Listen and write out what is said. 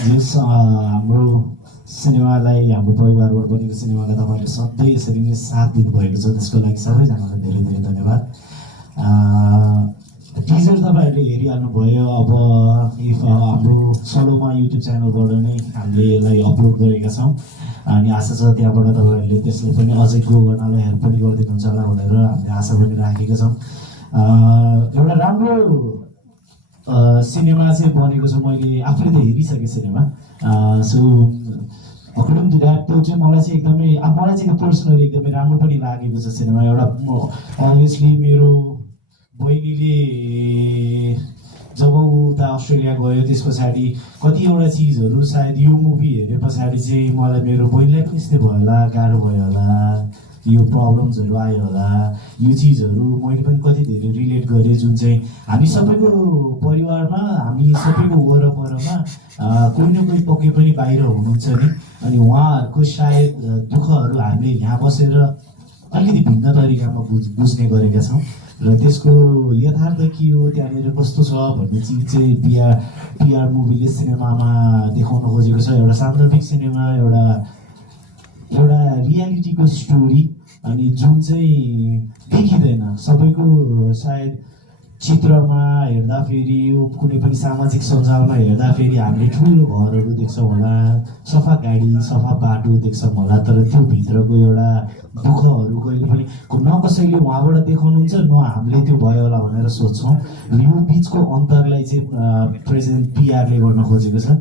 जस हाम्रो सिनेमालाई हाम्रो परिवारबाट बनेको सिनेमालाई तपाईँले सधैँ यसरी नै साथ दिनुभएको छ, त्यसको लागि सबैजनालाई धेरै धेरै धन्यवाद। टिजर तपाईँहरूले हेरिहाल्नुभयो। अब इफ हाम्रो सलोमा युट्युब च्यानलबाट नै हामीले यसलाई अपलोड गरेका छौँ अनि आशा छ त्यहाँबाट तपाईँहरूले त्यसले पनि अझै ग्रो गर्नलाई हेल्प पनि गरिदिनुहुन्छ होला भनेर हामीले आशा पनि राखेका छौँ। एउटा राम्रो सिनेमा चाहिँ बनेको छ। मैले आफूले त हेरिसकेँ cinema. So according to that त्यो चाहिँ मलाई चाहिँ एकदमै मलाई चाहिँ पर्सनली एकदमै राम्रो पनि लागेको छ सिनेमा। एउटा अभियसली मेरो बहिनीले जब उता अस्ट्रेलिया गयो त्यस पछाडि कतिवटा चिजहरू सायद यो मुभी हेरे पछाडि चाहिँ मलाई मेरो बहिनीलाई पनि यस्तै भयो होला, गाह्रो भयो होला, यो प्रब्लम्सहरू आयो होला, यो चिजहरू मैले पनि कति धेरै रिलेट गरेँ। जुन चाहिँ हामी सबैको परिवारमा, हामी सबैको वरपरमा कोही न कोही पक्कै पनि बाहिर हुनुहुन्छ नि। अनि उहाँहरूको सायद दुःखहरू हामीले यहाँ बसेर अलिकति भिन्न तरिकामा बुझ्ने गरेका छौँ र त्यसको यथार्थ के हो, त्यहाँनिर कस्तो छ भन्ने चिज चाहिँ पिआर मुभीले सिनेमामा देखाउन खोजेको छ। एउटा सान्दर्भिक सिनेमा, एउटा रियालिटीको स्टोरी, अनि जुन चाहिँ देखिँदैन सबैको सायद चित्रमा हेर्दाखेरि, कुनै पनि सामाजिक सञ्जालमा हेर्दाखेरि हामीले ठुलो घरहरू देख्छौँ होला, सफा गाडी, सफा बाटो देख्छौँ होला, तर त्यो भित्रको एउटा दुःखहरू कहिले पनि न कसैले उहाँबाट देखाउनुहुन्छ न हामीले त्यो भयो होला भनेर सोध्छौँ। यो बिचको अन्तरलाई चाहिँ प्रेजेन्ट पिआरले गर्न खोजेको छ।